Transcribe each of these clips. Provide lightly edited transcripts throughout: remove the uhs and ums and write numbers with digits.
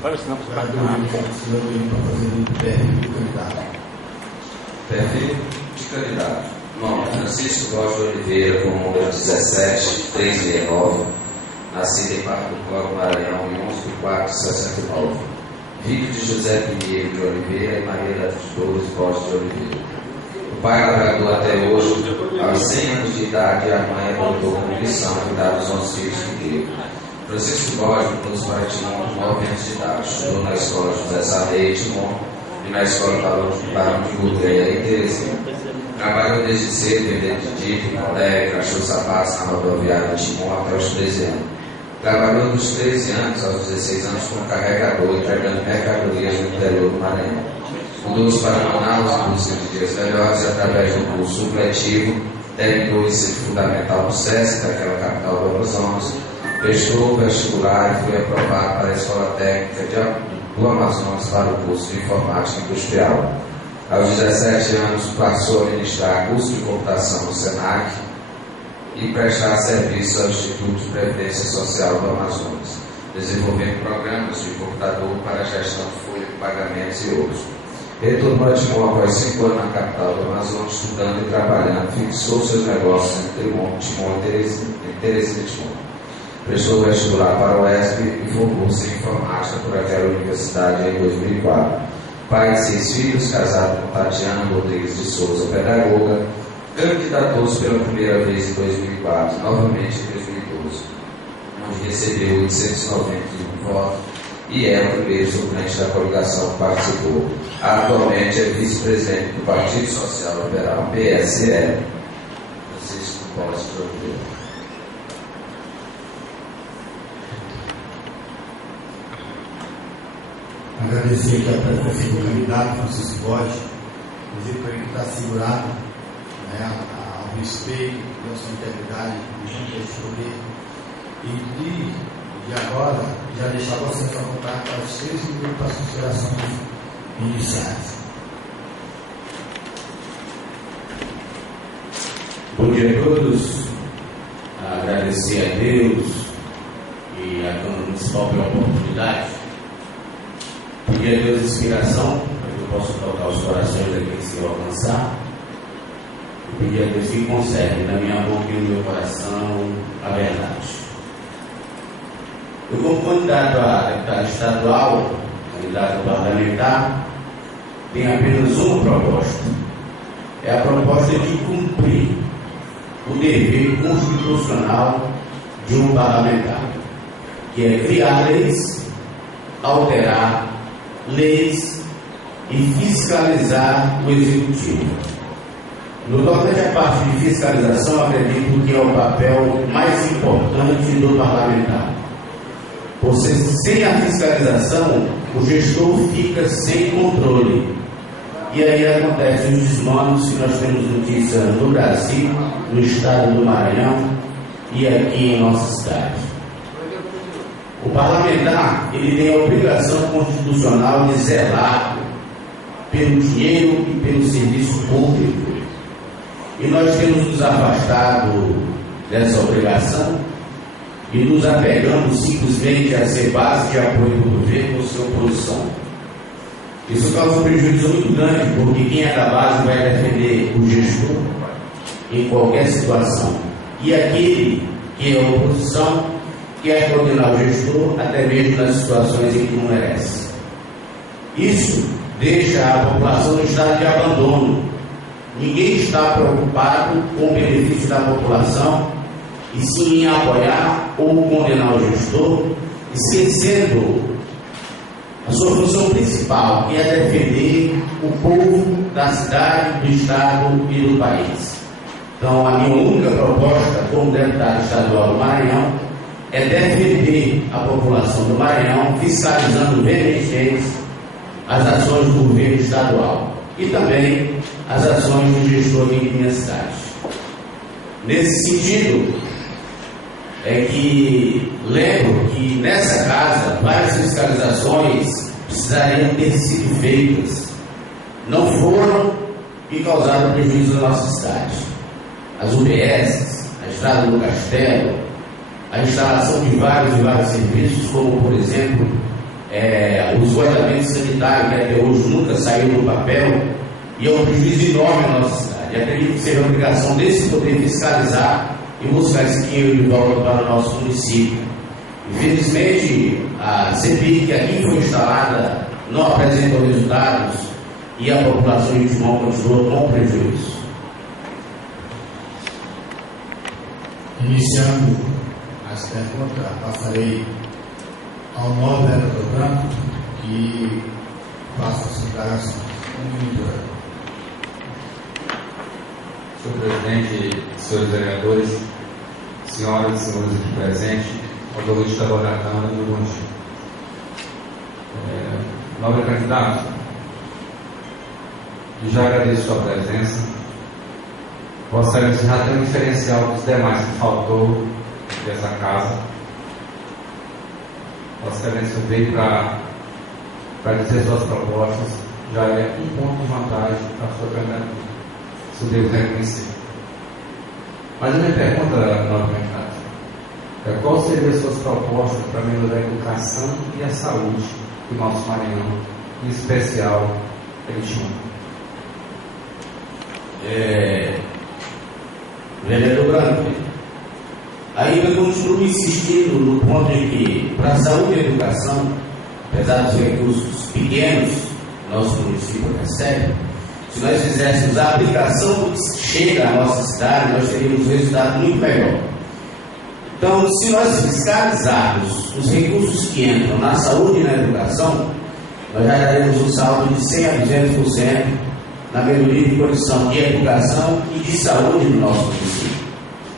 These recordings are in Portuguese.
Para o senhor para fazer o candidato. Perfil de candidato. Nome: Francisco Borges Oliveira, com o número 17369, nascido em Parque do Coro, Maranhão, em 11/4/69. Filho de José Pinheiro de Oliveira e Maria das Dores Borges de Oliveira. O pai trabalhou até hoje, aos 100 anos de idade, e a mãe adotou como missão cuidar dos 11 filhos que teve. Francisco Borges mudou-se para Timon com 9 anos de idade. Estudou na escola José Sarney, Timon, e na escola Barão de Gouveia, em Teresina. Trabalhou desde cedo vendendo de dito, colega, cachorro sapatos na rodoviária de Timon até os 13 anos. Trabalhou dos 13 anos aos 16 anos como carregador, entregando mercadorias no interior do Maranhão. Mudou-se para Manaus em busca de dias melhores e, através do curso supletivo, terminou o ensino fundamental no SESC, daquela capital do Amazonas, prestou o vestibular e foi aprovado para a Escola Técnica do Amazonas para o curso de Informática Industrial. Aos 17 anos, passou a ministrar curso de computação no SENAC e prestar serviço ao Instituto de Previdência Social do Amazonas, desenvolvendo programas de computador para a gestão de folha de pagamentos e outros. Retornou a Timon após 5 anos na capital do Amazonas, estudando e trabalhando, fixou seus negócios entre Timon e Teresina de Timon. Prestou o vestibular para o ESP e formou-se em informática por aquela universidade em 2004. Pai de 6 filhos, casado com Tatiana Rodrigues de Souza, pedagoga, candidatou-se pela primeira vez em 2004, novamente em 2012, onde recebeu 891 votos e é o primeiro suplente da coligação que participou. Atualmente é vice-presidente do Partido Social Liberal, PSL. Francisco Borges Oliveira. Agradecer aqui a presença do candidato Francisco Borges, dizer para ele que está segurado, né, ao respeito, à sua integridade, junto a escolher, e agora já deixar vocês à vontade para os 3 minutos para as considerações iniciais. Bom dia a todos. Agradecer a Deus e à Câmara Municipal pela oportunidade. Pedir a Deus inspiração para que eu possa tocar os corações daqueles que eu alcançar. E pedir a Deus que conserve na minha boca e no meu coração a verdade. Eu, como candidato a deputado estadual, candidato parlamentar, tenho apenas uma proposta. É a proposta de cumprir o dever constitucional de um parlamentar, que é criar leis, alterar leis e fiscalizar o executivo. No tocante à parte de fiscalização, acredito que é o papel mais importante do parlamentar. Porque sem a fiscalização, o gestor fica sem controle. E aí acontecem os desmandos que nós temos notícia no Brasil, no estado do Maranhão e aqui em nossa cidade. O parlamentar, ele tem a obrigação constitucional de zelar pelo dinheiro e pelo serviço público. E nós temos nos afastado dessa obrigação e nos apegamos simplesmente a ser base de apoio do governo ou sua oposição. Isso causa um prejuízo muito grande, porque quem é da base vai defender o gestor em qualquer situação. E aquele que é a oposição quer condenar o gestor até mesmo nas situações em que não merece. Isso deixa a população no estado de abandono. Ninguém está preocupado com o benefício da população, e sim em apoiar ou condenar o gestor, esquecendo a sua função principal, que é defender o povo da cidade, do estado e do país. Então, a minha única proposta como deputado estadual do Maranhão é defender a população do Maranhão, fiscalizando veementemente as ações do governo estadual e também as ações do gestor aqui em minha cidade. Nesse sentido, é que lembro que nessa casa várias fiscalizações precisariam ter sido feitas, não foram e causaram prejuízo na nossa cidade. As UBS, a Estrada do Castelo, a instalação de vários serviços, como por exemplo o esgotamento sanitário, que até hoje nunca saiu do papel, e é um prejuízo enorme à nossa cidade. E acredito que seja a obrigação desse poder fiscalizar e buscar esse dinheiro de volta para o nosso município. Infelizmente, a CPI que aqui foi instalada não apresentou resultados e a população de Timon continuou com prejuízo. Iniciando as perguntas, passarei ao novo vereador Branco, que faça as declarações. Senhor presidente, senhores vereadores, senhoras e senhores aqui presentes, autoridade da Câmara, meu bom dia. Nobre candidato, já agradeço sua presença. Vossa Excelência já tem um diferencial dos demais que faltou dessa casa. Vossa Excelência veio para dizer suas propostas, já é um ponto de vantagem para a sua candidatura. Isso eu devo reconhecer. Mas a minha pergunta, nobre candidato, qual seriam as suas propostas para melhorar a educação e a saúde do nosso Maranhão, em especial em Timon? Vereador Branco, ainda continuo insistindo no ponto em que, para a saúde e a educação, apesar dos recursos pequenos que nosso município recebe, se nós fizéssemos a aplicação do que chega à nossa cidade, nós teríamos um resultado muito melhor. Então, se nós fiscalizarmos os recursos que entram na saúde e na educação, nós já daremos um saldo de 100% a 200% na melhoria de condição de educação e de saúde no nosso município.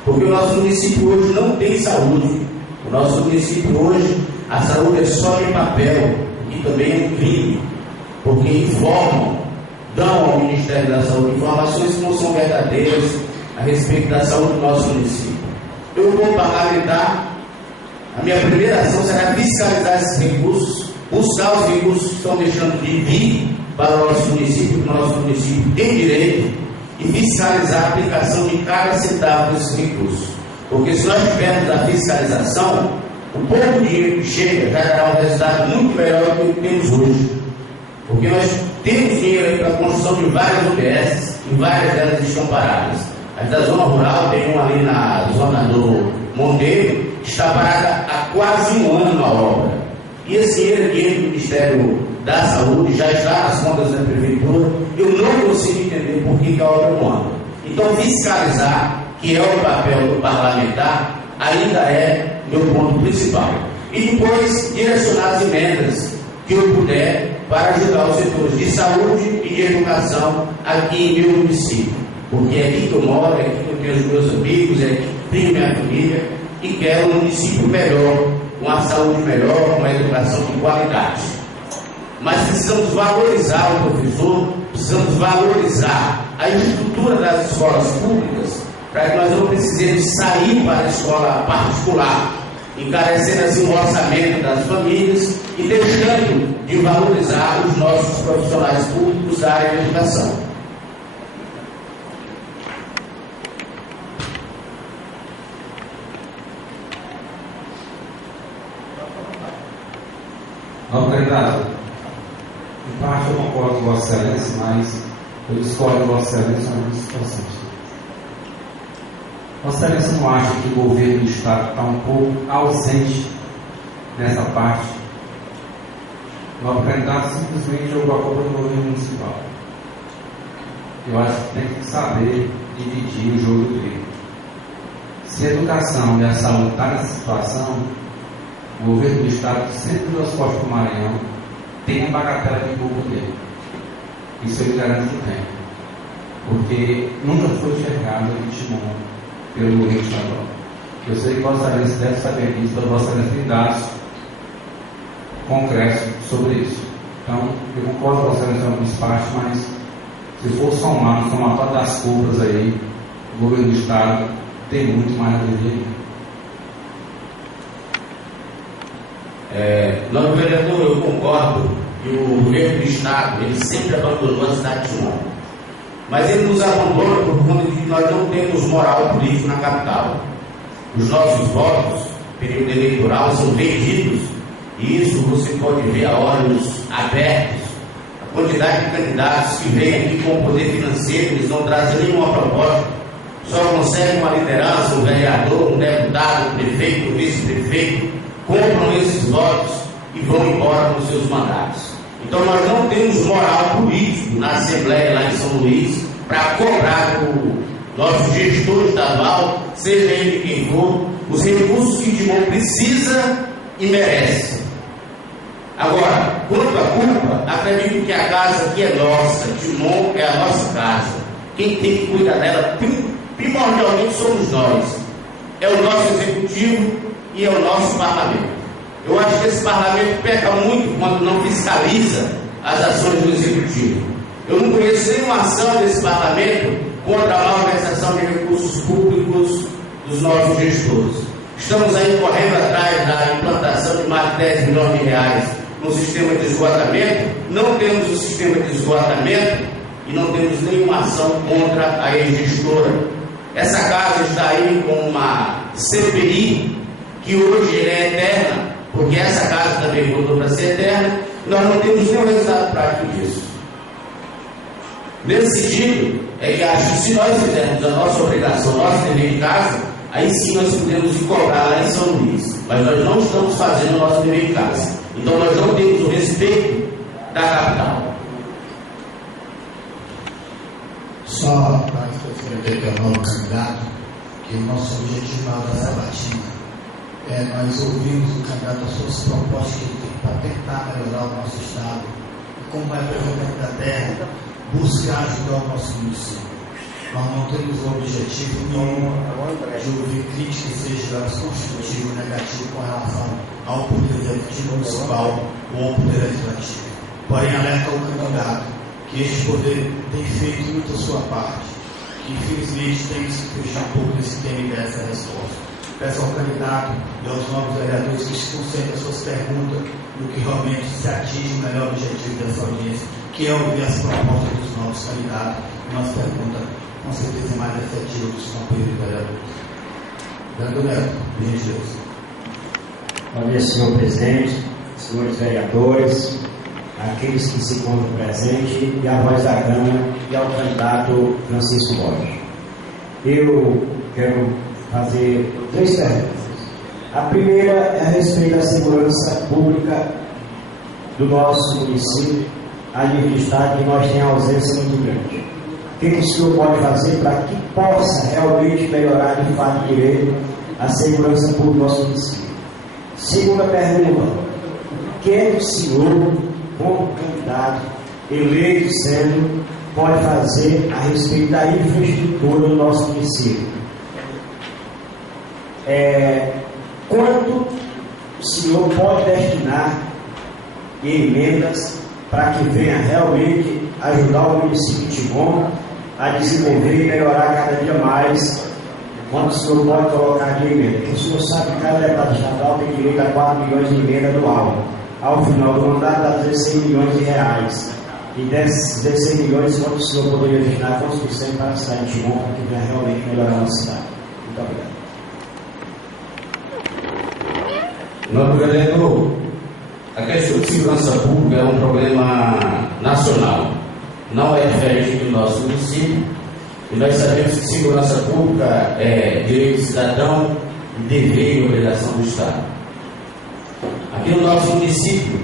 Porque o nosso município hoje não tem saúde. O nosso município hoje, a saúde é só em papel e também é um crime, porque informam, dão ao Ministério da Saúde informações que não são verdadeiras a respeito da saúde do nosso município. Eu, como parlamentar, a minha primeira ação será fiscalizar esses recursos, buscar os recursos que estão deixando de vir para o nosso município, que o nosso município tem direito, e fiscalizar a aplicação de cada centavo desses recursos. Porque se nós tivermos a fiscalização, o pouco dinheiro que chega já dará um resultado muito melhor do que temos hoje. Porque nós temos dinheiro aí para a construção de várias UBS e várias delas estão paradas. As da zona rural, tem uma ali na zona do Monteiro, que está parada há quase um ano na obra. E esse dinheiro do Ministério da Saúde já está nas contas da Prefeitura. Eu não consigo entender por que a obra não anda. Então, fiscalizar, que é o papel do parlamentar, ainda é meu ponto principal. E depois, direcionar as emendas que eu puder para ajudar os setores de saúde e de educação aqui em meu município. Porque é aqui que eu moro, é aqui que eu tenho os meus amigos, é aqui que tenho minha família e quero um município melhor, uma saúde melhor, uma educação de qualidade. Mas precisamos valorizar o professor, precisamos valorizar a estrutura das escolas públicas para que nós não precisemos sair para a escola particular, encarecendo assim o orçamento das famílias e deixando de valorizar os nossos profissionais públicos da área da educação. Nobre candidato, em parte eu concordo com Vossa Excelência, mas eu discordo de Vossa Excelência em algumas situações. Vossa Excelência não acha que o governo do Estado está um pouco ausente nessa parte? O nobre candidato simplesmente jogou a culpa do governo municipal. Eu acho que tem que saber dividir o jogo do trigo. Se a educação e a saúde estão nessa situação, o governo do Estado sempre das costas para o Maranhão tem a bagatela de culpa dele. Isso eu garanto que tem. Porque nunca foi enxergado em Timon pelo governo estadual. Eu sei que Vossa Excelência deve saber disso, para Vossa Excelência tem dados concretos sobre isso. Então, eu concordo com Vossa Excelência em algumas partes, mas se for somar todas as culpas aí, o governo do Estado tem muito mais a dever. Nobre vereador, eu concordo que o governo do Estado ele sempre abandonou a cidade de Timon. Mas ele nos abandona por conta de que nós não temos moral político na capital. Os nossos votos, período eleitoral, são vendidos E isso você pode ver a olhos abertos. A quantidade de candidatos que vêm aqui com poder financeiro, eles não trazem nenhuma proposta, só conseguem uma liderança, um vereador, um deputado, um prefeito, um vice-prefeito, compram esses votos e vão embora com seus mandatos. Então nós não temos moral político na Assembleia lá em São Luís para cobrar do nosso gestor estadual, seja ele quem for, os recursos que Timon precisa e merece. Agora, quanto à culpa, acredito que a casa aqui é nossa, Timon é a nossa casa. Quem tem que cuidar dela primordialmente somos nós. É o nosso executivo e é o nosso parlamento. Eu acho que esse parlamento peca muito quando não fiscaliza as ações do executivo. Eu não conheço nenhuma ação desse parlamento contra a malversação de recursos públicos dos nossos gestores. Estamos aí correndo atrás da implantação de mais de 10 milhões de reais no sistema de esgotamento. Não temos o sistema de esgotamento e não temos nenhuma ação contra a ex-gestora. Essa casa está aí com uma CPI que hoje é eterna, porque essa casa também voltou para ser eterna, e nós não temos nenhum resultado prático disso. Nesse sentido, é que acho que se nós fizermos a nossa obrigação, nosso dever de casa, aí sim nós podemos ir cobrar lá em São Luís. Mas nós não estamos fazendo o nosso dever de casa. Então nós não temos o respeito da capital. Só para escrever que é o novo candidato, que o nosso objetivo da sabatina é nós ouvimos o candidato as suas propostas que ele tem para tentar melhorar o nosso estado, e como é representante da terra, buscar ajudar o nosso município. Nós não temos o objetivo nenhum de ouvir críticas, seja construtivo ou negativo, com relação ao poder executivo municipal ou ao poder legislativo. Porém, alerta ao candidato que este poder tem feito muito a sua parte, que infelizmente temos que fugir um pouco desse tema e dessa resposta. Peço ao candidato e aos novos vereadores que se concentrem as suas perguntas no que realmente se atinge o melhor objetivo dessa audiência, que é ouvir as propostas dos novos candidatos, e nossa pergunta com certeza mais efetiva dos companheiros vereadores. Vereador Neto, por gentileza. Bom dia, senhor presidente, senhores vereadores, aqueles que se encontram presentes e a voz da Câmara e ao candidato Francisco Borges. Eu quero fazer 3 perguntas. A primeira é a respeito da segurança pública do nosso município, a nível de estado, que nós temos ausência muito grande. O que o senhor pode fazer para que possa realmente melhorar de fato direito a segurança pública do nosso município? Segunda pergunta: o que o senhor, como candidato eleito sendo, pode fazer a respeito da infraestrutura do nosso município? Quanto o senhor pode destinar em emendas para que venha realmente ajudar o município de Timon a desenvolver e melhorar cada dia mais? Quanto o senhor pode colocar de emenda? Porque o senhor sabe que cada deputado estadual tem direito a 4 milhões de emenda anual. Ao final do mandato dá 16 milhões de reais. E desses 16 milhões, quanto o senhor poderia destinar quantos por cento para a cidade de Timon, para que venha realmente melhorar a nossa cidade? Muito obrigado. Nosso vereador, a questão de segurança pública é um problema nacional, não é diferente do nosso município, e nós sabemos que segurança pública é direito do cidadão, dever e obrigação do Estado. Aqui no nosso município,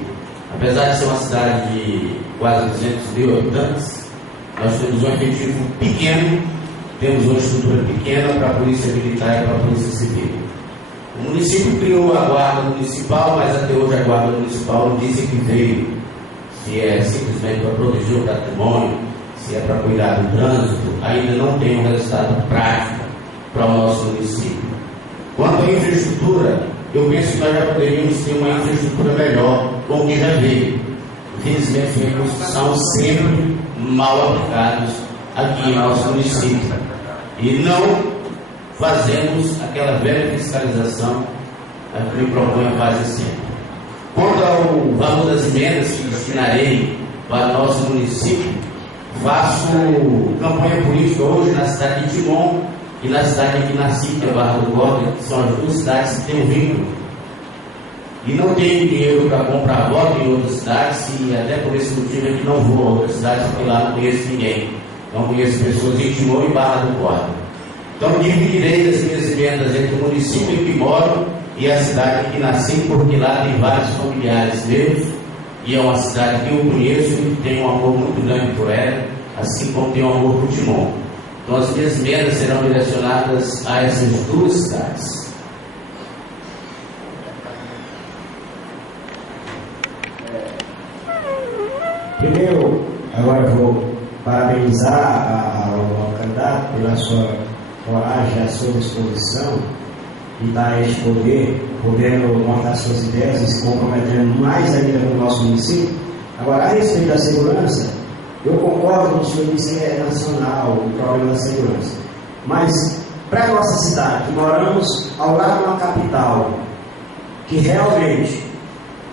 apesar de ser uma cidade de quase 200 mil habitantes, nós temos um efetivo pequeno, temos uma estrutura pequena para a Polícia Militar e para a Polícia Civil. O município criou a Guarda Municipal, mas até hoje a Guarda Municipal não dizem que veio, se é simplesmente para proteger o patrimônio, se é para cuidar do trânsito, ainda não tem um resultado prático para o nosso município. Quanto à infraestrutura, eu penso que nós já poderíamos ter uma infraestrutura melhor com o que já veio. Infelizmente, os recursos são sempre mal aplicados aqui em nosso município. E não fazemos aquela velha fiscalização que me propõe a fazer sempre. Quanto ao valor das emendas que destinarei para o nosso município, faço campanha política hoje na cidade de Timon e na cidade que nasci, que é Barra do Corte, que são as 2 cidades que têm um vínculo. e não tenho dinheiro para comprar voto em outras cidades, e até por esse motivo é que não vou a outras cidades, porque lá não conheço ninguém. Não conheço pessoas em Timon e Barra do Corvo. Então dividirei as minhas emendas entre o município em que moro e a cidade em que nasci, porque lá tem vários familiares meus, e é uma cidade que eu conheço e tenho um amor muito grande por ela, assim como tenho um amor por Timon. Então as minhas emendas serão direcionadas a essas duas cidades. Primeiro, agora eu vou parabenizar ao candidato pela sua coragem, a sua disposição e dar este poder, podendo montar suas ideias e se comprometendo mais ainda com o nosso município. Agora, a respeito da segurança, eu concordo com o senhor disse que é nacional o problema da segurança. Mas, para a nossa cidade, que moramos ao lado de uma capital, que realmente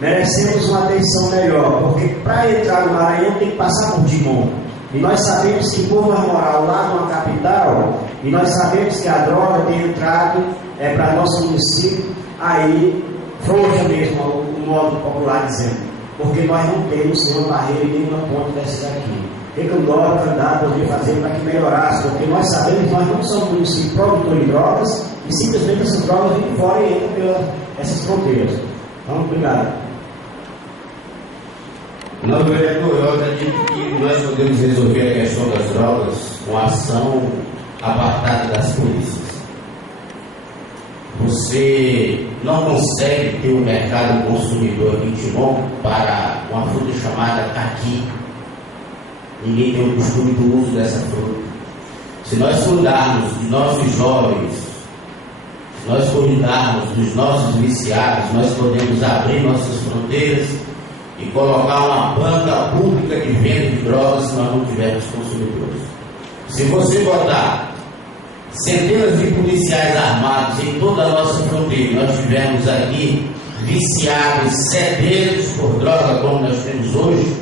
merecemos uma atenção melhor, porque para entrar no Maranhão tem que passar por Timon. E nós sabemos que por nós morar ao lado de uma capital, e nós sabemos que a droga tem entrado para nosso município, aí frouxa mesmo, o modo popular dizendo, porque nós não temos nenhuma barreira, nenhuma ponte dessas aqui. O que o nosso candidato poderia fazer para que melhorasse? Porque nós sabemos que nós não somos um município produtor de drogas, e simplesmente essas drogas vêm de fora e entram pelas essas fronteiras. Então, obrigado. Não, vereador, eu acredito que nós podemos resolver a questão das drogas com a ação apartada das polícias. Você não consegue ter um mercado consumidor aqui em Timon para uma fruta chamada caqui. Ninguém tem o costume do uso dessa fruta. Se nós cuidarmos de nossos jovens, se nós cuidarmos dos nossos viciados, nós podemos abrir nossas fronteiras e colocar uma banca pública de venda de drogas se nós não tivermos consumidores. Se você botar centenas de policiais armados em toda a nossa fronteira, nós tivemos aqui viciados, sedentos por droga, como nós temos hoje,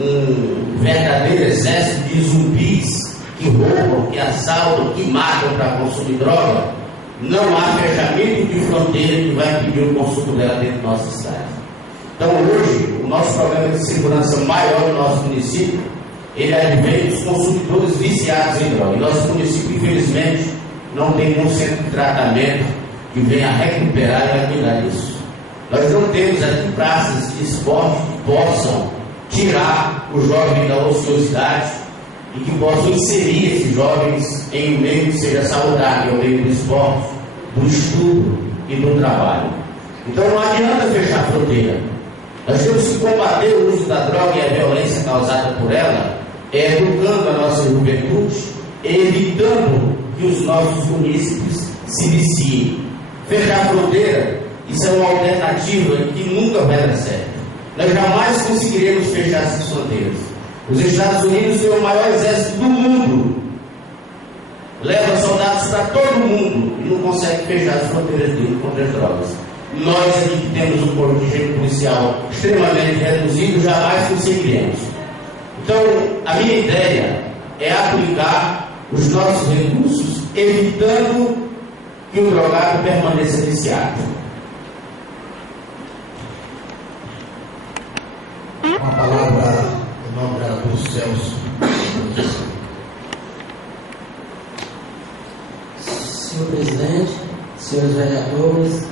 um verdadeiro exército de zumbis que roubam, que assaltam, que matam para consumir droga, não há fechamento de fronteira que vai impedir o consumo dela dentro da nossa cidade. Então hoje, o nosso problema de segurança maior do nosso município, ele advém dos consumidores viciados em droga. E nosso município, infelizmente, não tem nenhum centro de tratamento que venha recuperar e vai cuidar disso. Nós não temos aqui praças de esporte que possam tirar o jovem da ociosidade e que possam inserir esses jovens em um meio que seja saudável, o meio do esporte, do estudo e do trabalho. Então não adianta fechar a fronteira. Nós temos que combater o uso da droga e a violência causada por ela, educando a nossa juventude, evitando que os nossos munícipes se viciem. Fechar a fronteira, isso é uma alternativa que nunca vai dar certo. Nós jamais conseguiremos fechar essas fronteiras. Os Estados Unidos têm o maior exército do mundo, leva soldados para todo mundo e não consegue fechar as fronteiras dele contra as drogas. Nós aqui que temos um contingente policial extremamente reduzido, jamais conseguiremos. Então, a minha ideia é aplicar os nossos recursos, evitando que o drogado permaneça viciado. Uma palavra em nome do vereador Celso. Senhor presidente, senhores vereadores,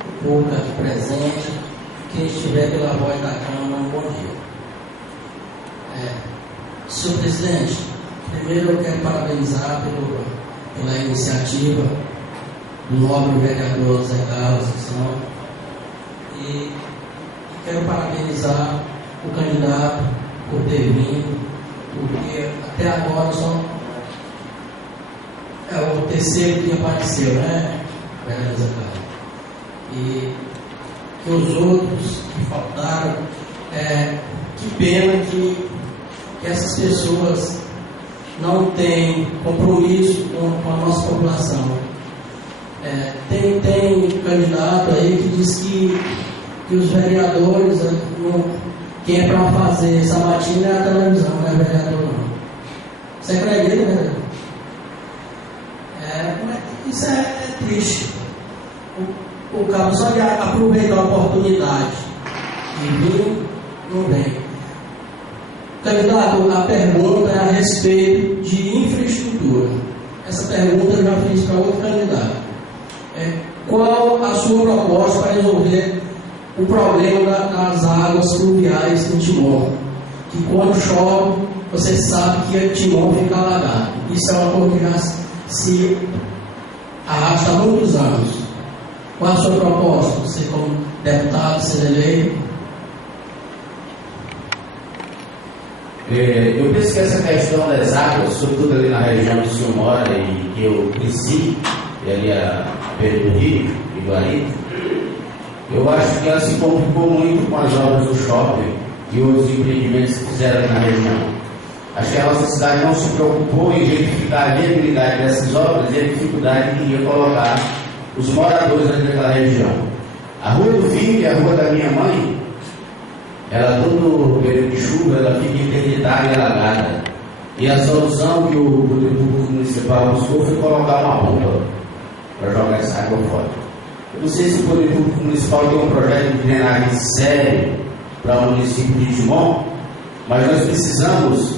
o público aqui presente, quem estiver pela voz da Câmara, um bom dia. Senhor presidente, primeiro eu quero parabenizar pela iniciativa do nobre vereador Zé Carlos e quero parabenizar o candidato por ter vindo, porque até agora só é o terceiro que apareceu, né, vereador Zé Carlos? E que os outros que faltaram, que pena que essas pessoas não têm compromisso com a nossa população. Tem candidato aí que diz que os vereadores, quem é para fazer sabatina é a televisão, não é vereador não. Você acredita, vereador? Isso é triste. O o cabo só de aproveitar a oportunidade e vir, não vem. Candidato, a pergunta é a respeito de infraestrutura. Essa pergunta eu já fiz para outro candidato. Qual a sua proposta para resolver o problema das águas fluviais do Timor? Que quando chove, você sabe que o Timor fica alagado. Isso é uma coisa que já se arrasta há muitos anos. Qual a sua proposta? Você como deputado, ser eleito? Eu penso que essa questão das águas, sobretudo ali na região que o senhor mora e que eu cresci, e ali a beira do Rio, Iguari, eu acho que ela se complicou muito com as obras do shopping e os empreendimentos que fizeram ali na região. Acho que a nossa cidade não se preocupou em verificar a viabilidade dessas obras e a dificuldade que ia colocar os moradores daquela região. A Rua do Fio, que é a rua da minha mãe, ela todo período de chuva, ela fica interditada e alagada. E a solução que o Poder Público Municipal buscou foi colocar uma bomba para jogar essa água fora. Eu não sei se o Poder Público Municipal tem um projeto de drenagem sério para o município de Timor, mas nós precisamos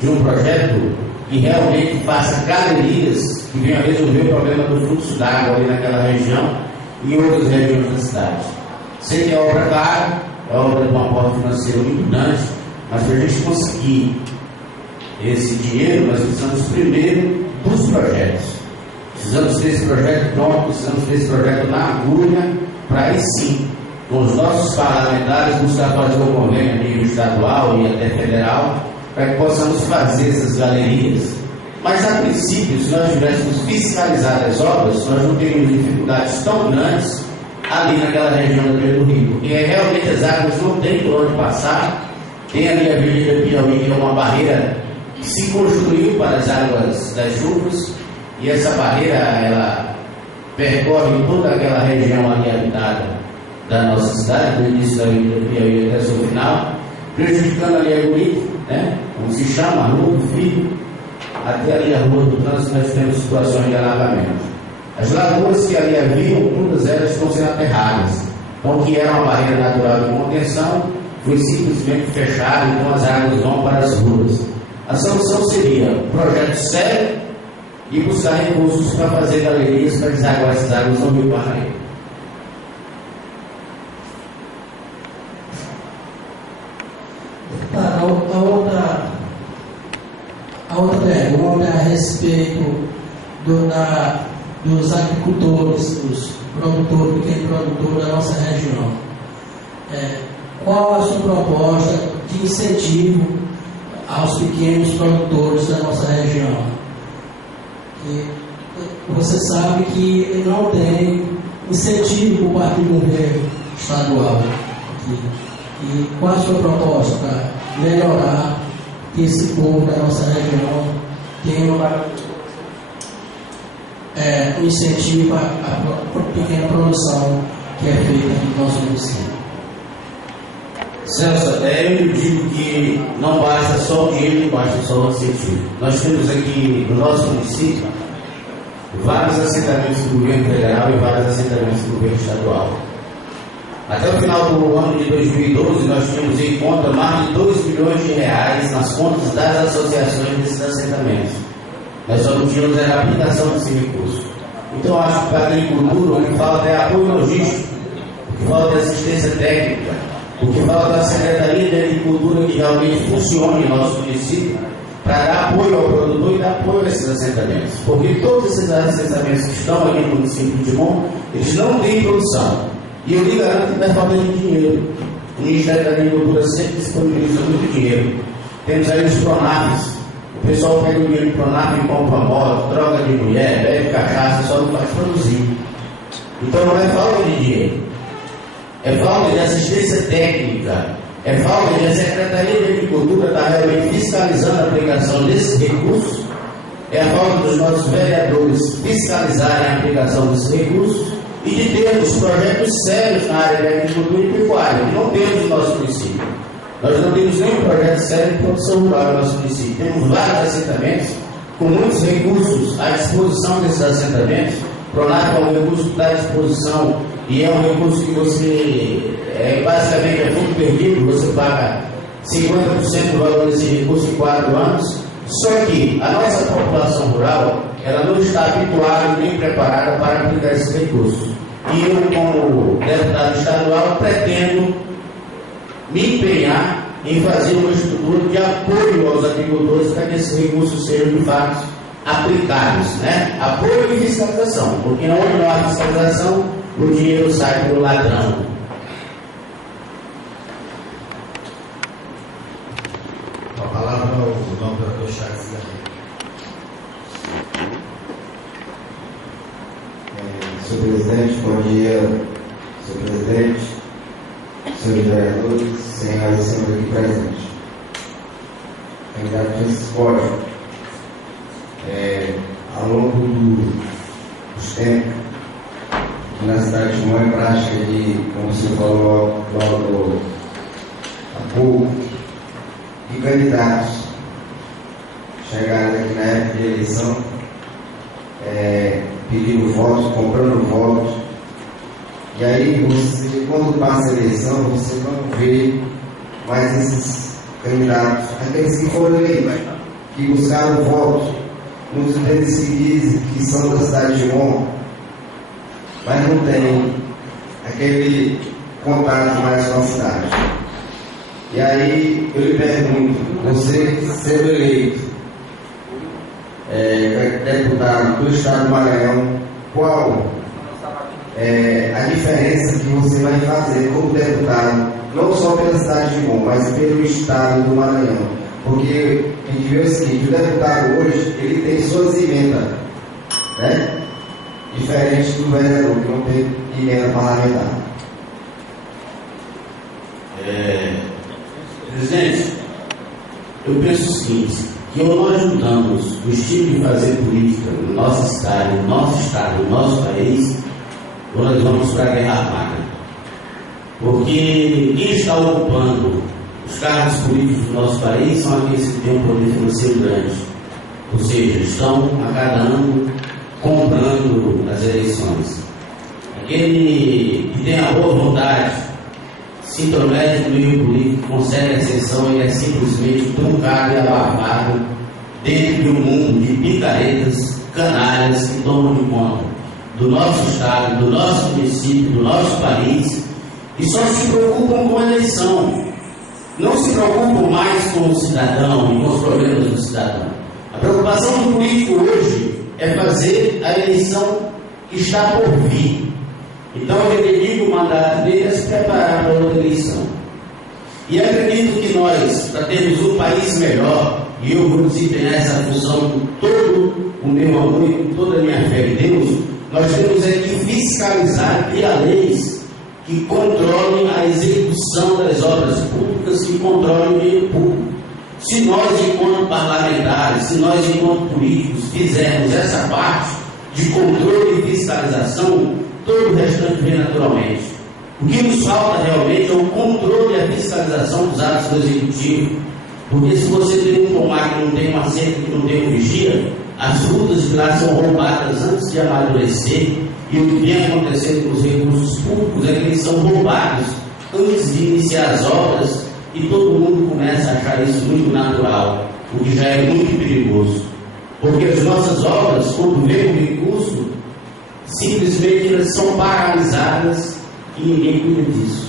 de um projeto que realmente faça galerias que venham a resolver o problema do fluxo d'água ali naquela região e em outras regiões da cidade. Sei que é obra cara, é obra de um aporte financeiro muito grande, mas para a gente conseguir esse dinheiro, nós precisamos primeiro dos projetos. Precisamos ter esse projeto pronto, precisamos ter esse projeto na agulha, para aí sim, com os nossos parlamentares, buscar fazer um convênio a nível estadual e até federal, para que possamos fazer essas galerias. Mas, a princípio, se nós tivéssemos fiscalizado as obras, nós não teríamos dificuldades tão grandes ali naquela região da beira do Rio, porque realmente as águas não têm por onde passar. Tem ali a Avenida Piauí, que é uma barreira que se construiu para as águas das chuvas, e essa barreira, ela percorre toda aquela região ali habitada da nossa cidade, do início da Avenida Piauí até o seu final, prejudicando ali a Bonito, né? Como se chama, a Rua do Filho, até ali a Rua do Trânsito, nós temos situações de alagamento. As lagoas que ali haviam, todas elas estão sendo aterradas. Então, o que era uma barreira natural de contenção foi simplesmente fechado, então as águas vão para as ruas. A solução seria um projeto sério e buscar recursos para fazer galerias para desaguar essas águas no Rio Parnaíba. A outra pergunta é a respeito dos agricultores, dos produtores, pequenos produtores da nossa região. Qual a sua proposta de incentivo aos pequenos produtores da nossa região? E você sabe que não tem incentivo por parte do governo estadual aqui. E qual a sua proposta para melhorar que esse povo da nossa região tenha um incentivo à pequena produção que é feita no nosso município? Celso, eu digo que não basta só o dinheiro, não basta só o incentivo. Nós temos aqui no nosso município vários assentamentos do governo federal e vários assentamentos do governo estadual. Até o final do ano de 2012, nós tínhamos em conta mais de 2 milhões de reais nas contas das associações desses assentamentos. Nós só não tínhamos a aplicação desse recurso. Então, eu acho que para a agricultura, o que falta é apoio logístico, o que falta é assistência técnica, o que falta é a Secretaria de Agricultura que realmente funcione em nosso município para dar apoio ao produtor e dar apoio a esses assentamentos. Porque todos esses assentamentos que estão aqui no município de Timor, eles não têm produção. E eu lhe garanto que não é falta de dinheiro. O Ministério da Agricultura sempre disponibiliza muito dinheiro. Temos aí os PRONAFs. O pessoal pega o dinheiro do PRONAF e compra moto, droga de mulher, bebe cachaça, só não faz produzir. Então não é falta de dinheiro. É falta de assistência técnica. É falta de a Secretaria de Agricultura estar realmente fiscalizando a aplicação desses recursos. É a falta dos nossos vereadores fiscalizarem a aplicação desses recursos e de termos projetos sérios na área da agricultura e pecuária, que não temos no nosso município. Nós não temos nenhum projeto sério de produção rural no nosso município. Temos vários assentamentos com muitos recursos à disposição desses assentamentos Pronaf é um recurso que está à disposição e é um recurso que você, basicamente, é fundo perdido, você paga 50% do valor desse recurso em 4 anos. Só que a nossa população rural, ela não está habituada nem preparada para aplicar esse recurso. E eu, como deputado estadual, pretendo me empenhar em fazer uma estrutura de apoio aos agricultores para que esses recursos sejam, de fato, aplicados, né? Apoio e fiscalização, porque onde não há fiscalização, o dinheiro sai pelo ladrão. A palavra ao vereador Charles Garrido. Senhor presidente, bom dia. Senhor presidente, senhores vereadores, senhoras e senhores aqui presentes. Candidato Francisco Borges, ao longo dos tempos, na cidade de Moema, prática de, como o senhor falou logo há pouco, de candidatos chegaram aqui na época de eleição, pedindo votos, comprando votos, e aí você, quando passa a eleição, você não vê mais esses candidatos, aqueles que foram eleitos, que buscaram votos, muitos deles que dizem que são da cidade de Moema, mas não tem aquele contato mais com a cidade. E aí eu lhe pergunto, você sendo eleito deputado do Estado do Maranhão, qual a diferença que você vai fazer como deputado, não só pela cidade de Moema, mas pelo Estado do Maranhão? Porque a gente vê o seguinte, o deputado hoje, ele tem suas emendas, né? Diferente do vereador, que não tem emenda parlamentar. Presidente, eu penso o seguinte, que ou nós juntamos o estilo de fazer política no nosso estado, no nosso país, ou nós vamos para a guerra armada. Porque quem está ocupando os cargos políticos do nosso país são aqueles que têm um poder financeiro grande. Ou seja, estão a cada ano comprando as eleições. Aquele que tem a boa vontade, se intromete no meio político, consegue a ascensão, ele é simplesmente truncado e abafado dentro de um mundo de picaretas, canalhas que tomam de conta do nosso estado, do nosso município, do nosso país, e só se preocupam com a eleição. Não se preocupam mais com o cidadão e com os problemas do cidadão. A preocupação do político hoje é fazer a eleição que está por vir. Então eu dedico o mandato dele a se preparar para outra eleição. E acredito que nós, para termos um país melhor, e eu vou desempenhar essa função com todo o meu amor e com toda a minha fé em Deus, nós temos que fiscalizar, criar leis que controlem a execução das obras públicas, que controlem o dinheiro público. Se nós, enquanto parlamentares, se nós, enquanto políticos, fizermos essa parte de controle e fiscalização, todo o restante vem naturalmente. O que nos falta realmente é o controle e a fiscalização dos atos do Executivo. Porque se você tem um pomar que não tem uma cerca, que não tem um vigia, as frutas de lá são roubadas antes de amadurecer, e o que vem acontecendo com os recursos públicos é que eles são roubados antes de iniciar as obras, e todo mundo começa a achar isso muito natural, o que já é muito perigoso. Porque as nossas obras, quando vem o recurso, simplesmente elas são paralisadas e ninguém cuida disso.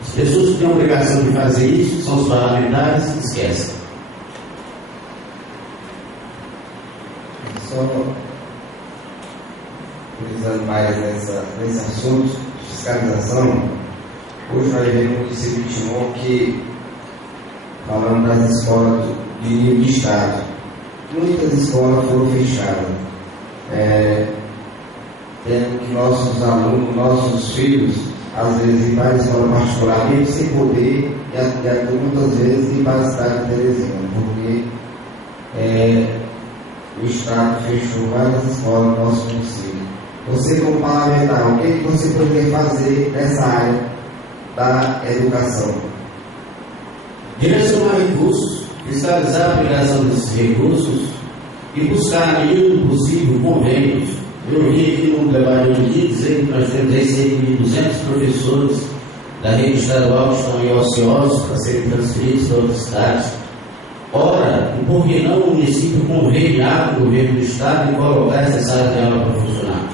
As pessoas que têm a obrigação de fazer isso são os parlamentares que esquecem. Só utilizando mais nesse assunto de fiscalização, hoje nós vemos no município de Timon que, falando das escolas de nível de estado, muitas escolas foram fechadas. Tendo que nossos alunos, nossos filhos, às vezes ir para a escola particular, mesmo sem poder, e muitas vezes ir para a cidade de Teresina, porque o Estado fechou várias escolas no nosso município. Você, como parlamentar, o que você poderia fazer nessa área da educação? Direcionar recursos, fiscalizar a aplicação desses recursos e buscar, na medida do possível, convênios Eu vi aqui no debate de hoje dizer que nós temos aí cerca de 200 professores da rede estadual que estão aí ociosos para serem transferidos para outros estados. Ora, por que não o município conveniar com o governo do estado e colocar essa sala de aula para funcionar?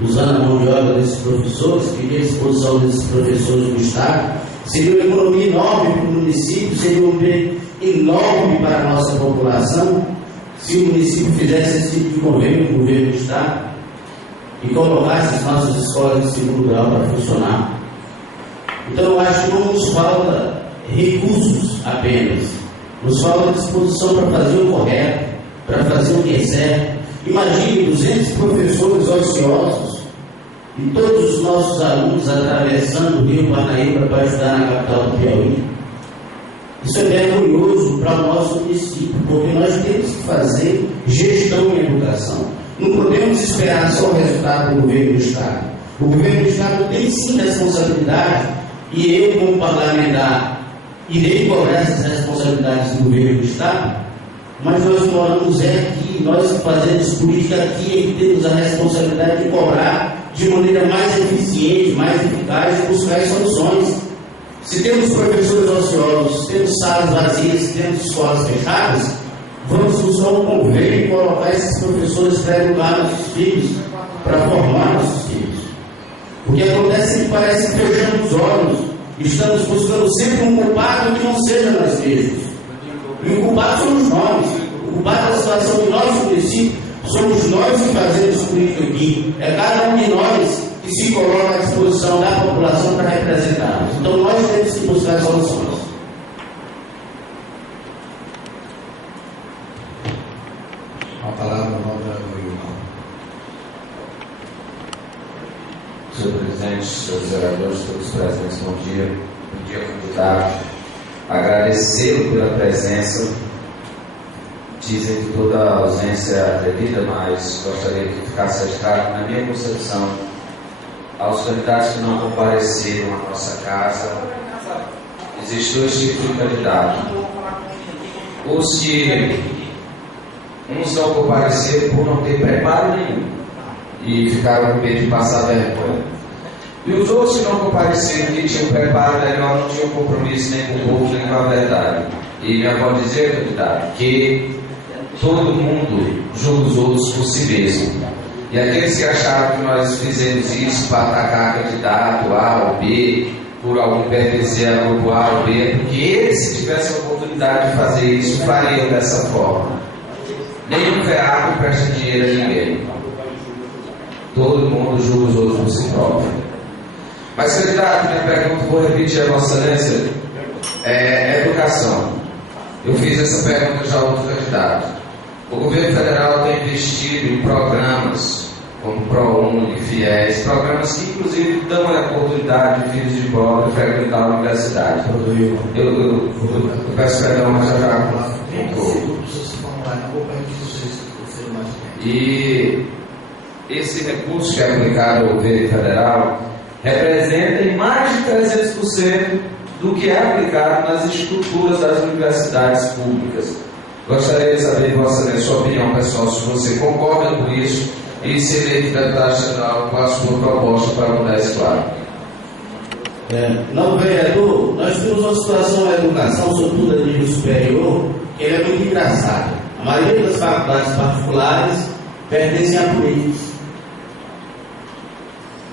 Usando a mão de obra desses professores, pedir a disposição desses professores do estado, seria uma economia enorme para o município, seria um bem enorme para a nossa população, se o município fizesse esse tipo de convênio com o governo do estado e colocasse as nossas escolas de segundo grau para funcionar. Então eu acho que não nos falta recursos apenas, nos falta disposição para fazer o correto, para fazer o que é certo. Imagine 200 professores ociosos e todos os nossos alunos atravessando o Rio Parnaíba para ajudar na capital do Piauí. Isso é vergonhoso para o nosso município, porque nós temos que fazer gestão em educação. Não podemos esperar só o resultado do governo do estado. O governo do estado tem sim responsabilidade, e eu, como parlamentar, irei cobrar essas responsabilidades do governo do estado, mas nós moramos aqui, nós fazemos política aqui e temos a responsabilidade de cobrar de maneira mais eficiente, mais eficaz e buscar soluções. Se temos professores ociosos, temos salas vazias, temos escolas fechadas, vamos buscar um convênio e colocar esses professores para educar nossos filhos, para formar nossos filhos. O que acontece é que parece que fechamos os olhos, estamos buscando sempre um culpado que não seja nós mesmos. E o culpado somos nós. O culpado da situação do nosso município somos nós que fazemos política aqui. É cada um de nós que se coloca à disposição da população para representarmos. Então nós temos que buscar soluções. A palavra volta ao Wilson. Senhor presidente, senhores vereadores, todos presentes, bom dia. Bom dia, candidato. Agradecê-lo pela presença. Dizem que toda ausência é devida, mas gostaria que ficasse registrado, na minha concepção, aos candidatos que não compareceram à nossa casa. Existem dois tipos de candidato. Os que uns não compareceram por não ter preparo nenhum e ficaram com medo de passar vergonha. E os outros que não compareceram, que tinham preparo melhor, não tinham compromisso nem com o povo, nem com a verdade. E me avó dizer, candidato, que todo mundo julga os outros por si mesmo. E aqueles que acharam que nós fizemos isso para atacar candidato A ou B, por algum pertencer a grupo A ou B, porque eles, se tivessem a oportunidade de fazer isso, fariam dessa forma. Nenhum veado presta dinheiro a ninguém. Todo mundo julga os outros por si próprio. Mas, candidato, minha pergunta, vou repetir a Vossa Excelência, é educação. Eu fiz essa pergunta já a outro candidato. O governo federal tem investido em programas como ProUni, FIES, programas que inclusive dão a oportunidade de filhos de pobre frequentar a universidade. Eu peço perdão, mas eu já E esse recurso que é aplicado ao governo federal representa em mais de 300% do que é aplicado nas estruturas das universidades públicas. Gostaria de saber, Vossa Excelência, sua opinião pessoal, se você concorda com isso e se eleito deputado estadual, qual a sua proposta para mudar esse quadro. Não, vereador, nós temos uma situação na educação, sobretudo a nível superior, que é muito engraçada. A maioria das faculdades particulares pertencem a políticos.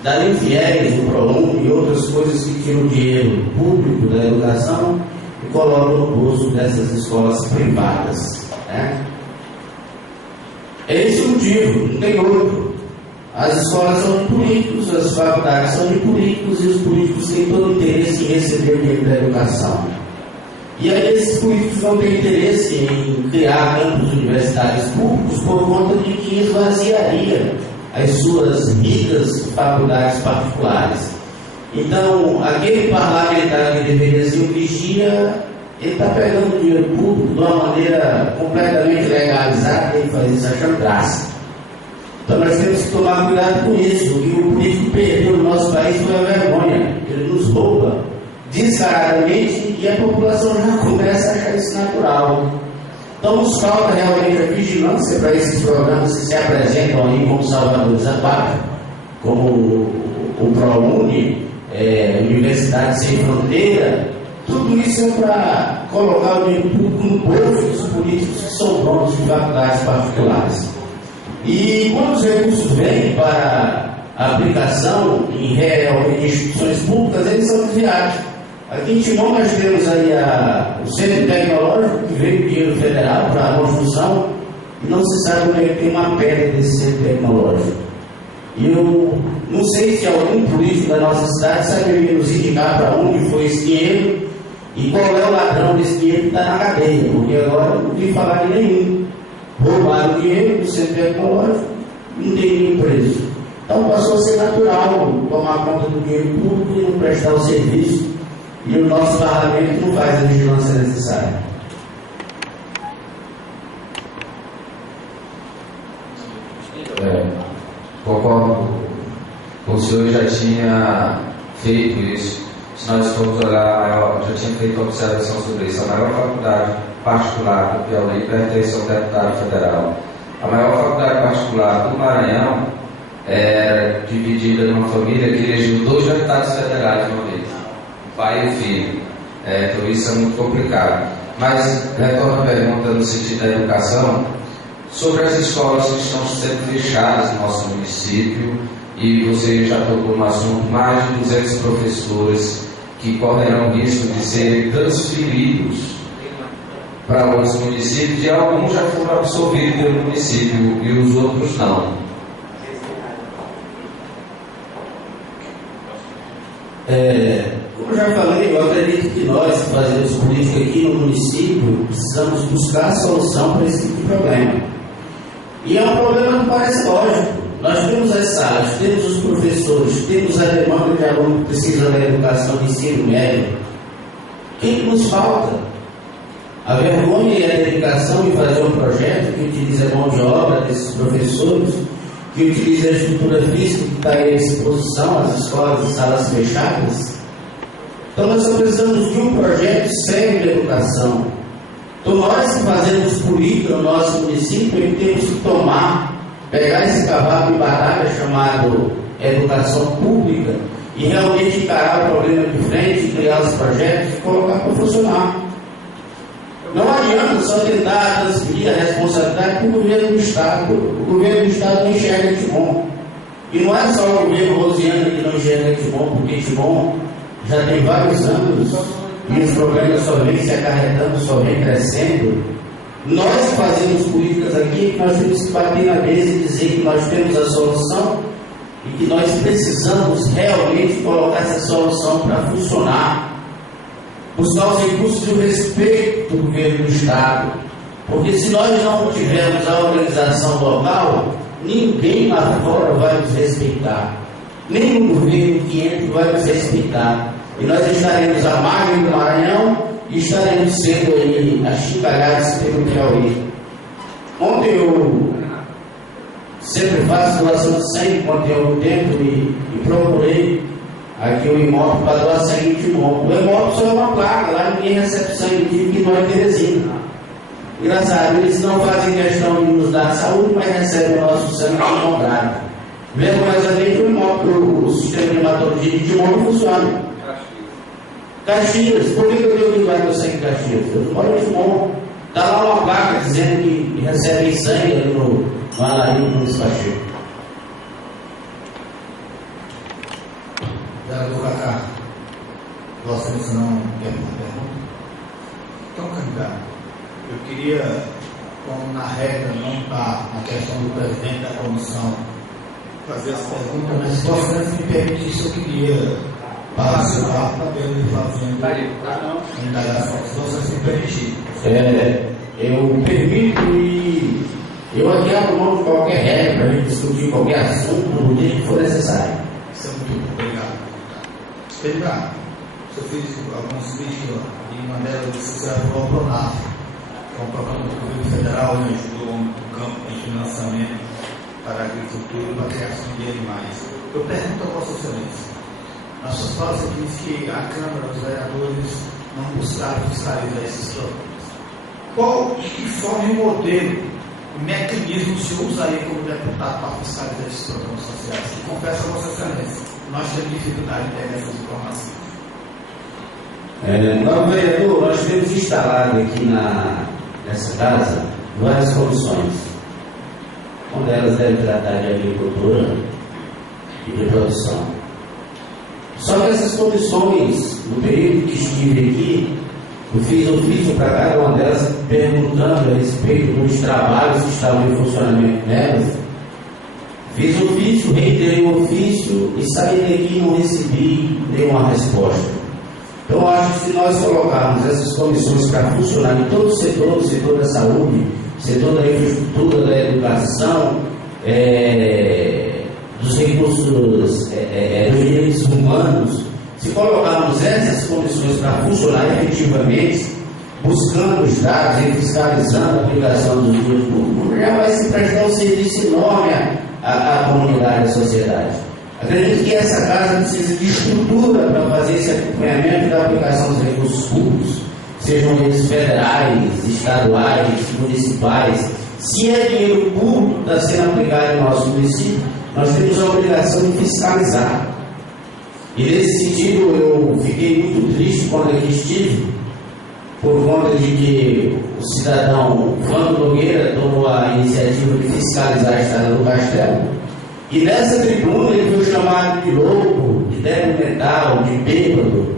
Daí FIES, o ProUni e outras coisas que tiram o dinheiro público da educação e colocam no bolso dessas escolas privadas. Né? É esse o motivo, não tem outro. As escolas são de políticos, as faculdades são de políticos e os políticos têm todo o interesse em receber o dinheiro da educação. E aí esses políticos não têm interesse em criar campos universitários públicos por conta de que esvaziaria as suas ricas faculdades particulares. Então, aquele parlamentar que deveria ser um vigia, ele está pegando dinheiro público de uma maneira completamente legalizada, ele faz isso achando graça. Então nós temos que tomar cuidado com isso. O que o político perdeu no nosso país foi a vergonha. Ele nos rouba descaradamente e a população já começa a achar isso natural. Então, nos falta realmente a vigilância para esses programas que se apresentam aí como salvadores aquáticos, como o ProUni, Universidade Sem Fronteira. Tudo isso é para colocar o dinheiro público no bolso dos políticos que são donos de faculdades particulares. E quando os recursos vêm para a aplicação em instituições públicas, eles são desviados. Aqui em Timon nós temos aí o Centro Tecnológico, que veio dinheiro federal para a construção, e não se sabe onde é que tem uma pedra desse Centro Tecnológico. E eu não sei se algum político da nossa cidade saberia nos indicar para onde foi esse dinheiro e qual é o ladrão desse dinheiro que está na cadeia, porque agora não vi falar de nenhum. Roubaram o dinheiro do Centro Tecnológico, não tem nenhum preço. Então passou a ser natural tomar conta do dinheiro público e não prestar o serviço, e o nosso parlamento não faz a vigilância necessária. Concordo. O senhor já tinha feito isso. Se nós formos olhar, já tinha feito uma observação sobre isso. A maior faculdade particular do Piauí pertence ao deputado federal. A maior faculdade particular do Maranhão era dividida numa família que elegeu 2 deputados federais de uma vez, o pai e o filho. Então isso é muito complicado. Mas, retorno à pergunta no sentido da educação, sobre as escolas que estão sendo fechadas no nosso município, e você já tocou no assunto, mais de 200 professores que correrão risco de serem transferidos para outros municípios, e alguns já foram absorvidos pelo município e os outros não. Como eu já falei, eu acredito que nós que fazemos política aqui no município precisamos buscar a solução para esse tipo de problema. E é um problema que parece lógico. Nós temos as salas, temos os professores, temos a demanda de aluno que precisa da educação de ensino médio. O que nos falta? A vergonha e a dedicação de fazer um projeto que utiliza a mão de obra desses professores, que utiliza a estrutura física que está à disposição, as escolas e salas fechadas. Então nós só precisamos de um projeto sério de educação. Então nós que fazemos política no nosso município, temos que pegar esse cavalo de batalha chamado educação pública e realmente encarar o problema de frente, criar os projetos e colocar para funcionar. Não adianta só tentar transferir a responsabilidade para o governo do Estado. O governo do Estado não enxerga Timon. E não é só o governo Rosiana que não enxerga Timon, porque Timon já tem vários anos e os problemas só vêm se acarretando, só vêm crescendo. Nós que fazemos políticas aqui, nós temos que bater na mesa e dizer que nós temos a solução e que nós precisamos realmente colocar essa solução para funcionar. Buscar os recursos e o respeito do governo do Estado. Porque se nós não tivermos a organização local, ninguém lá fora vai nos respeitar. Nem o governo que entra vai nos respeitar. E nós estaremos à margem do Maranhão e estaremos sendo aí achincalhados pelo Piauí. Ontem eu sempre faço doação de sangue quando tem algum tempo e procurei aqui o imóvel para doar sangue de imóvel. O imóvel só é uma placa, lá ninguém recebe sangue de nós em Teresina. Engraçado, eles não fazem questão de nos dar saúde, mas recebem o nosso sangue comprado. Vergonhosamente o sistema de hematologia de Timon não funciona. Caxias, por que eu tenho que doar meu sangue em Caxias? Eu moro em Timon. Está lá uma placa dizendo que recebem sangue ali no Alarinho, no Espacheiro. Vereador Cacá, Vossa Excelência não quer uma pergunta? Então, candidato, eu queria, como na regra não está na questão do presidente da comissão, fazer essa pergunta, mas se Vossa Excelência me permitisse, eu queria participar também fazendo indagação, se Vossa Excelência me permitir. Eu permito e eu aqui abro mão de qualquer regra para a gente discutir qualquer assunto no dia que for necessário. Isso é muito obrigado. Candidato, eu fiz alguns vídeos e uma delas você aprovou o PRONAF, que é um programa do governo federal que ajudou no campo de financiamento para a agricultura e para a criação de animais. Eu pergunto a Vossa Excelência, nas suas falas você diz que a Câmara, os vereadores, não buscaram fiscalizar esses programas. qual de que forma e o modelo, o mecanismo o senhor usaria como deputado para fiscalizar esses programas sociais? E confesso a Vossa Excelência, nós temos dificuldade de ter essas informações. Novo vereador, nós temos instalado aqui nessa casa várias comissões. Uma delas deve tratar de agricultura e de produção. Só que essas comissões, no período que estive aqui, eu fiz ofício para cada uma delas perguntando a respeito dos trabalhos que estavam em funcionamento nelas. Fiz ofício, reiterei o ofício e saí daqui e não recebi nenhuma resposta. Então, eu acho que se nós colocarmos essas comissões para funcionar em todo o setor da saúde, setor da infraestrutura, da educação, dos recursos, dos direitos humanos, se colocarmos essas comissões para funcionar efetivamente, buscando os dados e fiscalizando a aplicação dos dinheiros públicos, já vai se prestar um serviço enorme à comunidade, à sociedade. Acredito que essa casa precisa de estrutura para fazer esse acompanhamento da aplicação dos recursos públicos, sejam eles federais, estaduais, municipais. Se é dinheiro público que está sendo aplicado no nosso município, nós temos a obrigação de fiscalizar. E nesse sentido, eu fiquei muito triste quando aqui estive, por conta de que o cidadão Vando Nogueira tomou a iniciativa de fiscalizar a estrada do Castelo. E nessa tribuna ele foi chamado de louco, de débil mental, de bêbado.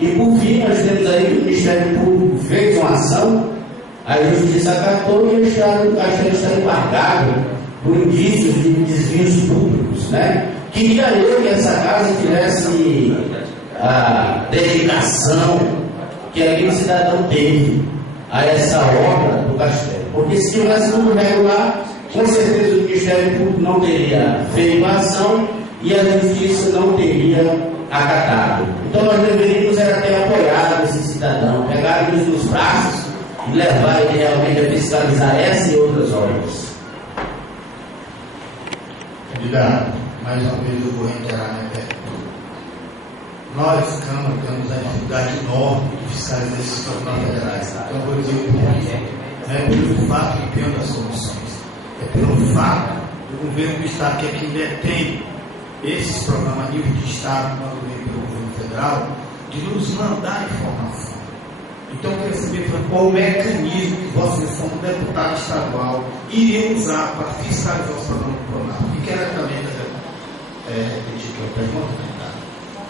E por fim nós temos aí que o Ministério Público fez uma ação, a Justiça acatou e a estrada do Castelo está embargada por indícios de desvios públicos, né? Queria eu que essa casa tivesse a dedicação que aquele cidadão teve a essa obra do Castelo. Porque se tivesse tudo regular, com certeza o Ministério Público não teria feito a ação e a Justiça não teria acatado. Então nós deveríamos ter apoiado esse cidadão, pegar ele nos braços e levar ele realmente a fiscalizar essa e outras obras. Candidato, mais uma vez eu vou reiterar minha pergunta. Nós, Câmara, temos a dificuldade enorme de fiscalizar esses programas federais. Então, eu vou dizer o porquê. Não é pelo fato de empenho das comissões, é pelo fato do governo do Estado, que é quem detém esses programas a nível de Estado, quando vem pelo governo federal, de nos mandar informação. Então, eu quero saber qual o mecanismo que vocês, como deputado estadual, iriam usar para fiscalizar os programas do Pronaf. E quero também repetir a pergunta,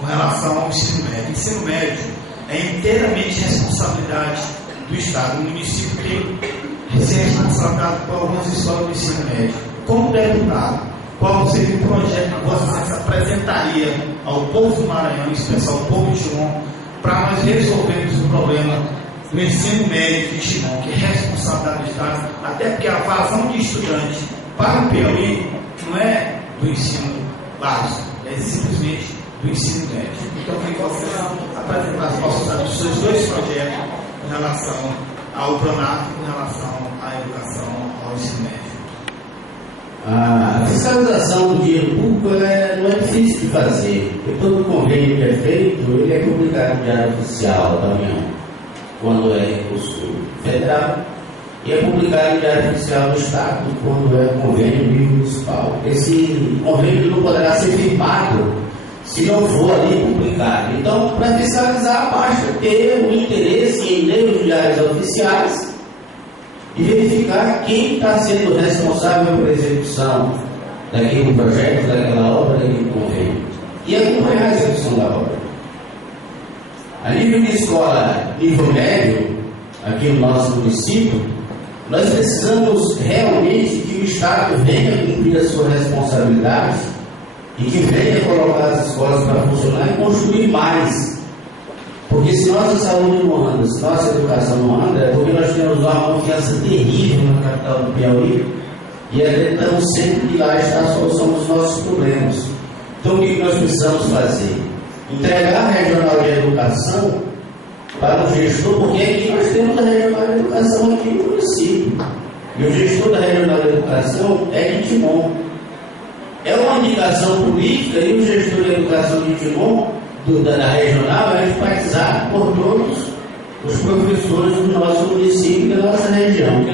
com relação ao ensino médio. O ensino médio é inteiramente responsabilidade do Estado. O município tem responsabilidade por algumas escolas do ensino médio. Como deputado, qual seria o projeto que você apresentaria ao povo do Maranhão, em especial ao povo de Timon, para nós resolvermos o problema do ensino médio de Timon, que é responsabilidade do Estado, até porque a vazão de estudantes para o Piauí não é do ensino básico, é simplesmente do ensino médio. Então, eu queria que você apresentasse os seus dois projetos em relação ao Pronaf e em relação à educação, ao ensino médio. A fiscalização do dinheiro público não é difícil de fazer. Porque todo convênio que é feito, ele é publicado no Diário Oficial da União, quando é recurso federal, e é publicado no Diário Oficial do Estado, quando é convênio municipal. Esse convênio não poderá ser firmado se não for ali publicado. Então, para fiscalizar, basta ter o interesse em ler os diários oficiais e verificar quem está sendo responsável pela execução daquele projeto, daquela obra, daquele convênio, e acompanhar a execução da obra. A nível de escola, nível médio, aqui no nosso município, nós precisamos realmente que o Estado venha cumprir a sua responsabilidade e que venha colocar as escolas para funcionar e construir mais. Porque se nossa saúde não anda, se nossa educação não anda, é porque nós temos uma confiança terrível na capital do Piauí e acreditamos sempre que lá está a solução dos nossos problemas. Então o que nós precisamos fazer? Entregar a regional de educação para o gestor, porque aqui nós temos a regional de educação aqui no município. E o gestor da regional de educação é de Timon. É uma indicação política e o gestor de educação de Timon, da regional, é enfatizado por todos os professores do nosso município e da nossa região.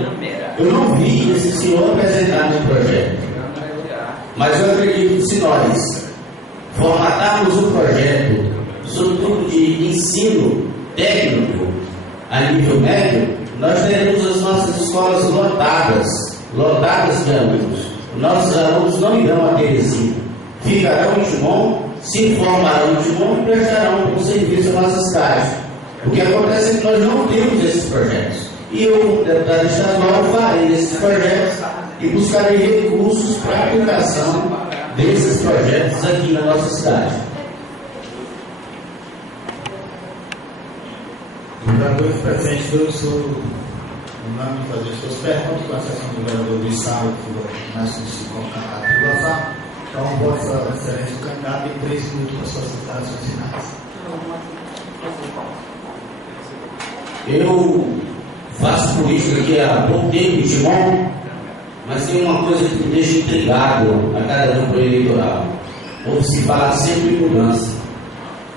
Eu não vi esse senhor apresentar no projeto, mas eu acredito que se nós formatarmos um projeto, sobretudo de ensino técnico a nível médio, nós teremos as nossas escolas lotadas de alunos. Nossos alunos não irão a Teresina, ficarão em Timon, se formarão em Timon e prestarão um serviço à nossa cidade. O que acontece é que nós não temos esses projetos. E eu, como deputado estadual, farei esses projetos e buscarei recursos para a aplicação desses projetos aqui na nossa cidade. Vereadores presentes, eu sou o nome de fazer suas perguntas, com a sessão do vereador Luiz Saulo, que nós se colocar a tribulação. Então, Vossa Excelência, o candidato tem 3 minutos para suas declarações finais. Eu faço política aqui há pouco tempo em Timon, mas tem uma coisa que me deixa intrigado a cada campanha eleitoral. Onde se fala sempre em mudança.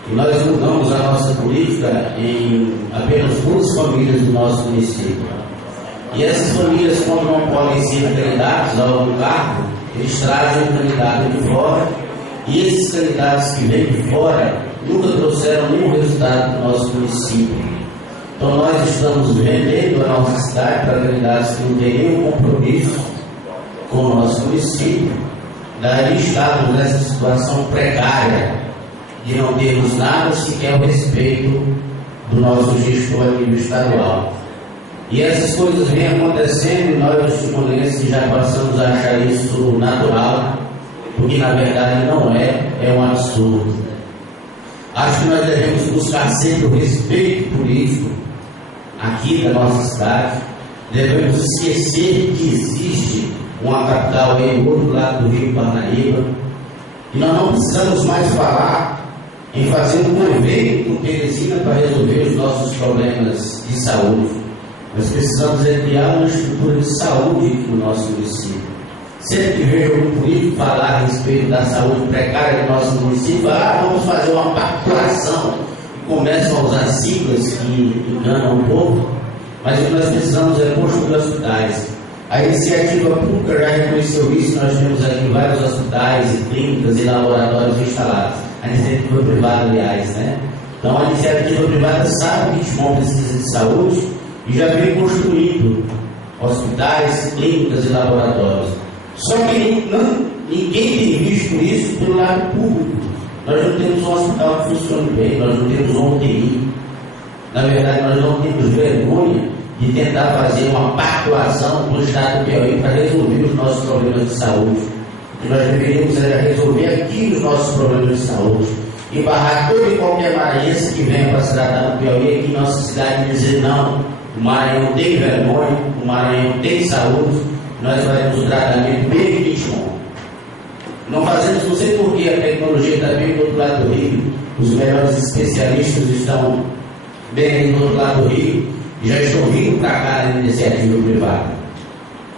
E nós mudamos a nossa política em apenas 2 famílias do nosso município. E essas famílias, quando não podem ser candidatos ao cargo, eles trazem um candidato de fora, e esses candidatos que vêm de fora nunca trouxeram nenhum resultado para o nosso município. Então nós estamos vendendo a nossa cidade para candidatos que não têm nenhum compromisso com o nosso município. Daí estamos nessa situação precária de não termos nada sequer a respeito do nosso gestor a nível estadual. E essas coisas vêm acontecendo e nós, timonenses, já passamos a achar isso natural, porque na verdade não é, é um absurdo. Acho que nós devemos buscar sempre o respeito político aqui da nossa cidade. Devemos esquecer que existe uma capital aí do outro lado do Rio Parnaíba, e nós não precisamos mais falar em fazer um convênio com Teresina para resolver os nossos problemas de saúde. Nós precisamos criar uma estrutura de saúde aqui no nosso município. Sempre que vejo algum político falar a respeito da saúde precária do nosso município, vamos fazer uma pactuação, e começam a usar siglas que enganam um pouco, mas o que nós precisamos é construir hospitais. A iniciativa pública já reconheceu isso, nós temos aqui vários hospitais e clínicas e laboratórios instalados. A iniciativa privada, aliás, né? Então a iniciativa privada sabe que Timon precisa de saúde e já vem construindo hospitais, clínicas e laboratórios. Só que ninguém tem visto isso pelo lado público. Nós não temos um hospital que funcione bem, nós não temos um UTI. Na verdade, nós não temos vergonha de tentar fazer uma pactuação do Estado do Piauí para resolver os nossos problemas de saúde. O que nós deveríamos era resolver aqui os nossos problemas de saúde e barrar todo e qualquer maranhense que venha para se tratar no Piauí aqui em nossa cidade e dizer não, o Maranhão tem vergonha, o Maranhão tem saúde, nós faremos o tratamento bem de Timon. Não fazemos, não sei por que a tecnologia está bem do outro lado do rio, os melhores especialistas estão bem do outro lado do rio e já estão vindo para cá na iniciativa privada.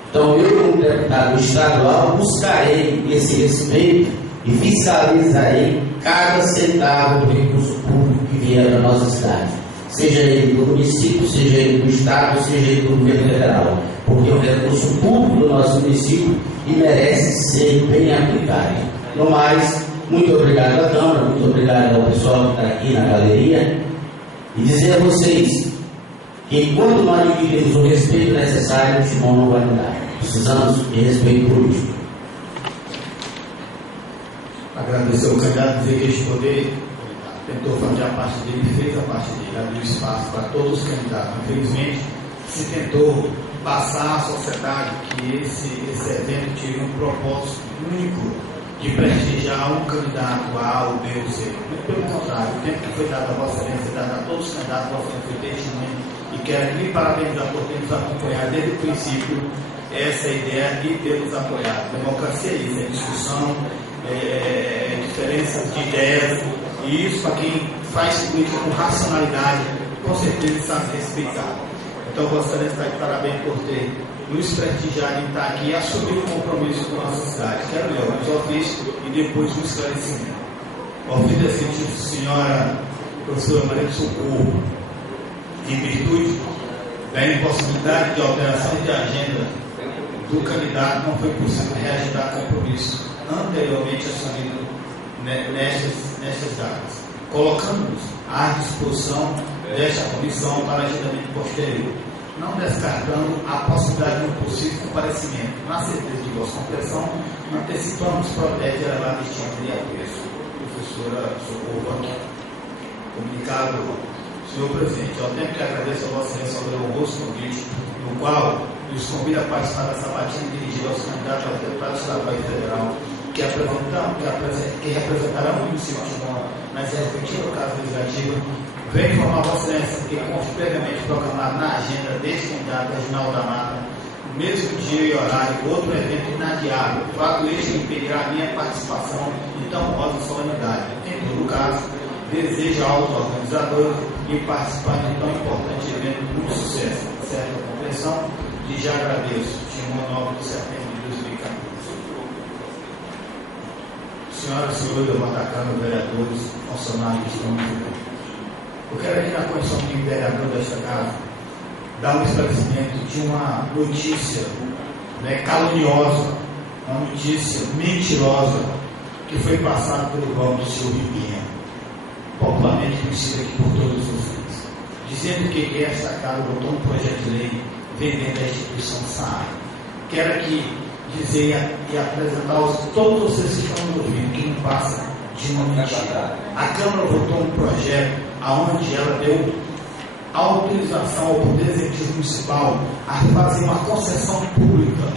Então eu, como deputado estadual, buscarei esse respeito e fiscalizarei cada centavo do recurso público que vier da nossa cidade, seja ele do município, seja ele do estado, seja ele do governo federal, porque é um recurso público do nosso município e merece ser bem aplicado. No mais, muito obrigado à Câmara, muito obrigado ao pessoal que está aqui na galeria, e dizer a vocês que enquanto nós adquirirmos o respeito necessário, o Timon não vai mudar. Precisamos de respeito político. Agradecer ao candidato, dizer que este poder tentou fazer a parte dele, fez a parte dele, abriu espaço para todos os candidatos. Infelizmente, se tentou passar à sociedade que esse evento tinha um propósito único de prestigiar um candidato A, ou B ou C. Muito pelo contrário, o tempo que foi dado a Vossa Excelência, dado a todos os candidatos, Vossa Excelência foi testemunha, e quero lhe parabenizar por ter nos acompanhado desde o princípio essa ideia e ter nos apoiado. Democracia é isso, é discussão, é diferença de ideias, e isso para quem faz política com racionalidade, com certeza sabe respeitar. Então, Vossa Excelência está de parabéns por ter nos prestigiado em estar aqui e assumir o compromisso com a nossa cidade. Quero ler os ofícios e depois o esclarecimento. Ofício da senhora professora Maria do Socorro. em virtude da impossibilidade de alteração de agenda do candidato, não foi possível reagendar compromisso anteriormente assumido nestas datas, colocando-nos à disposição desta comissão para agendamento posterior, não descartando a possibilidade de um possível comparecimento. Na certeza de vossa compreensão, antecipamos protege a elevada estima de apreço. Professora Socorro aqui. Comunicado, senhor presidente, ao tempo que agradeço a vossa excelência pelo honroso convite, no qual nos convida a participar da sabatina dirigida aos candidatos aos deputados estaduais e federal que representarão o município nas respectivas casas legislativas, venho informar a vossa excelência que consta previamente proclamado na agenda deste candidato regional da Mata, no mesmo dia e horário, outro evento inadiável, fato este que impedirá a minha participação em tão honrosa solenidade. Em todo caso, desejo aos organizadores e participar de tão importante evento com sucesso. Certa compreensão, e já agradeço. Timão 9 de setembro de 2014. Senhoras e senhores da Câmara, vereadores, funcionários que estão aqui. Eu quero aqui na condição de vereador desta casa dar um esclarecimento de uma notícia caluniosa, uma notícia mentirosa que foi passada pelo banco do senhor Ribinha, popularmente conhecido aqui por todos vocês, dizendo que esta casa botou um projeto de lei vendendo a instituição Saara. Quero aqui dizer e apresentar a todos vocês que estão nos ouvindo que não passa de uma mentira. A Câmara votou um projeto onde ela deu autorização ao Poder Executivo Municipal a fazer uma concessão pública,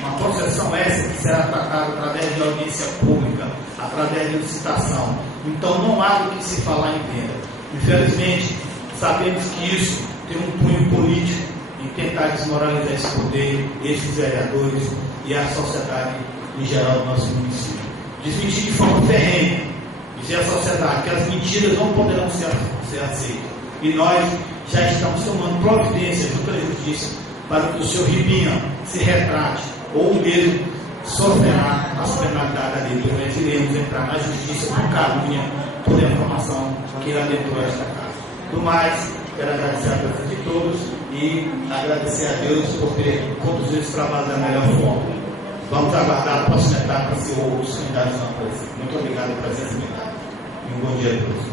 uma concessão essa que será tratada através de audiência pública, através de licitação. Então não há do que se falar em venda. Infelizmente, sabemos que isso tem um cunho político em tentar desmoralizar esse poder, esses vereadores e a sociedade em geral do nosso município. Desmentir de forma ferrenha, dizer à sociedade que as mentiras não poderão ser aceitas. E nós já estamos tomando providências junto à justiça para que o senhor Ribinha se retrate ou mesmo sofrerá as penalidades da lei. Nós iremos entrar na justiça por calúnia, por informação que ele adentrou esta casa. Do mais, quero agradecer a presença de todos e agradecer a Deus por ter conduzido esse trabalho da melhor forma. Vamos aguardar a próxima etapa para ser outros candidatos a presidente. Muito obrigado pela presença e um bom dia a todos.